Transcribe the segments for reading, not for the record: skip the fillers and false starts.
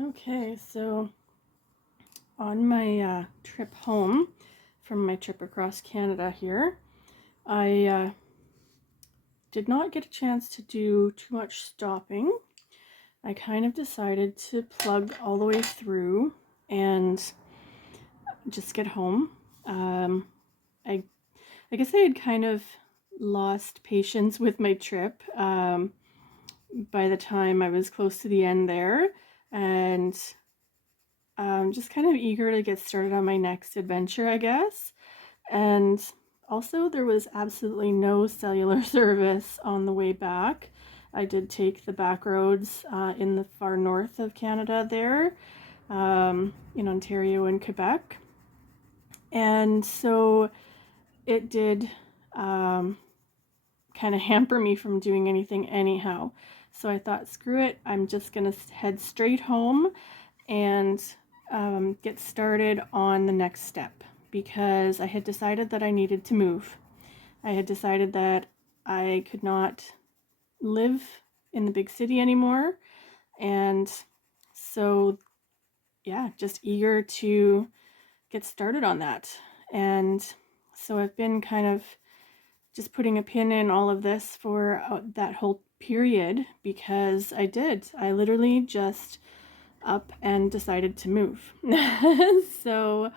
Okay, so on my trip home from my trip across Canada here, I did not get a chance to do too much stopping. I kind of decided to plug all the way through and just get home. I guess I had kind of lost patience with my trip by the time I was close to the end there, and just kind of eager to get started on my next adventure, I guess. And also, there was absolutely no cellular service on the way back. I did take the back roads in the far north of Canada there, in Ontario and Quebec. And so it did kind of hamper me from doing anything anyhow. So I thought, screw it, I'm just going to head straight home and get started on the next step, because I had decided that I needed to move. I had decided that I could not live in the big city anymore. And so, yeah, just eager to get started on that. And so I've been kind of just putting a pin in all of this for that whole period, because I literally just up and decided to move. So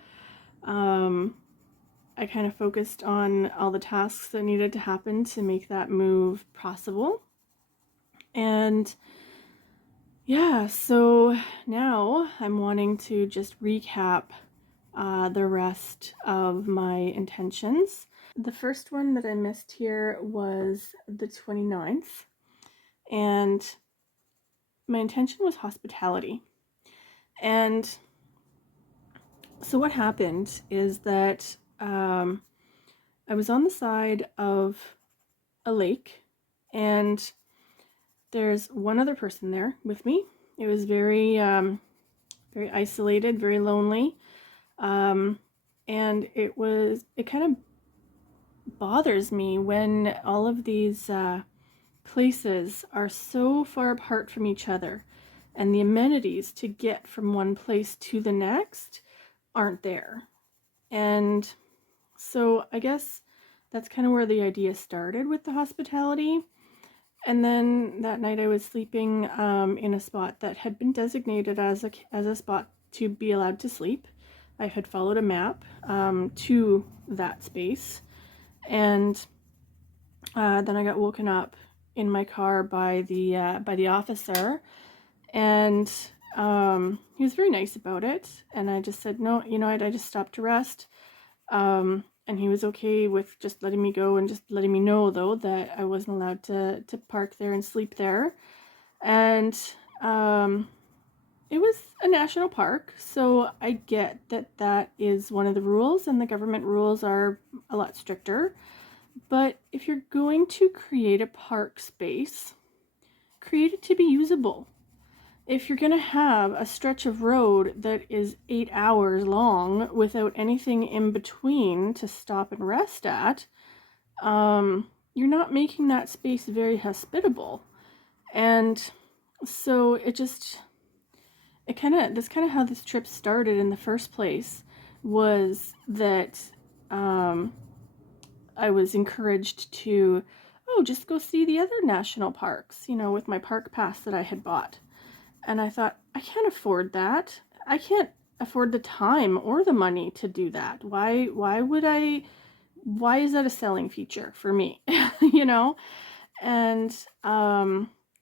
I kind of focused on all the tasks that needed to happen to make that move possible. And yeah, so now I'm wanting to just recap the rest of my intentions. The first one that I missed here was the 29th, and my intention was hospitality. And so what happened is that I was on the side of a lake, and there's one other person there with me. It was very isolated, very lonely, and it kind of bothers me when all of these places are so far apart from each other, and the amenities to get from one place to the next aren't there. And so I guess that's kind of where the idea started with the hospitality. And then that night I was sleeping in a spot that had been designated as a spot to be allowed to sleep. I had followed a map to that space, and then I got woken up in my car by the officer, and he was very nice about it. And I just said, no, I just stopped to rest. And he was okay with just letting me go, and just letting me know, though, that I wasn't allowed to park there and sleep there. And it was a national park, so I get that that is one of the rules, and the government rules are a lot stricter. But if you're going to create a park space, create it to be usable. If you're going to have a stretch of road that is 8 hours long without anything in between to stop and rest at, you're not making that space very hospitable. And so that's kind of how this trip started in the first place, was that I was encouraged to, just go see the other national parks, with my park pass that I had bought. And I thought, I can't afford that. I can't afford the time or the money to do that. Why is that a selling feature for me? you know? And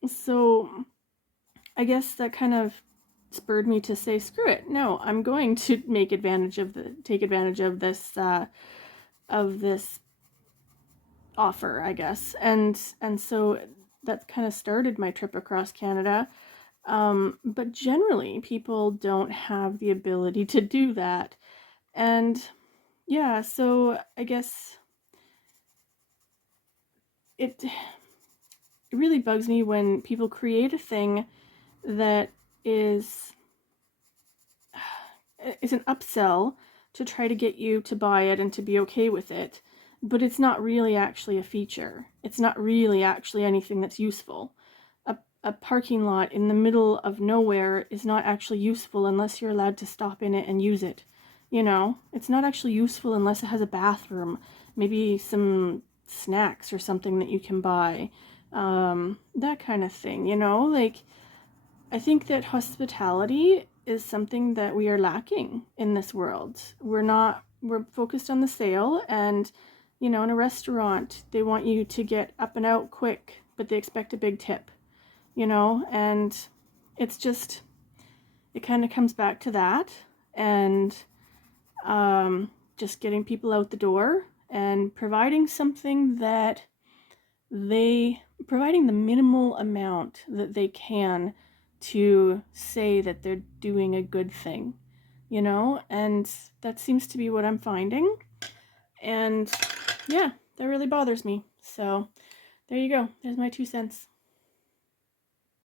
so I guess that kind of spurred me to say, screw it. No, I'm going to take advantage of this offer, I guess. And so that kind of started my trip across Canada. But generally, people don't have the ability to do that. And yeah, so I guess it really bugs me when people create a thing that is an upsell to try to get you to buy it and to be okay with it, but it's not really actually a feature. It's not really actually anything that's useful. a parking lot in the middle of nowhere is not actually useful unless you're allowed to stop in it and use it. You know, it's not actually useful unless it has a bathroom, maybe some snacks or something that you can buy, that kind of thing, you know? Like, I think that hospitality is something that we are lacking in this world. We're focused on the sale, and, you know, in a restaurant, they want you to get up and out quick, but they expect a big tip, you know, and it's just, it kind of comes back to that, and just getting people out the door and providing something that providing the minimal amount that they can to say that they're doing a good thing, you know, and that seems to be what I'm finding. And yeah, that really bothers me. So there you go. There's my 2 cents.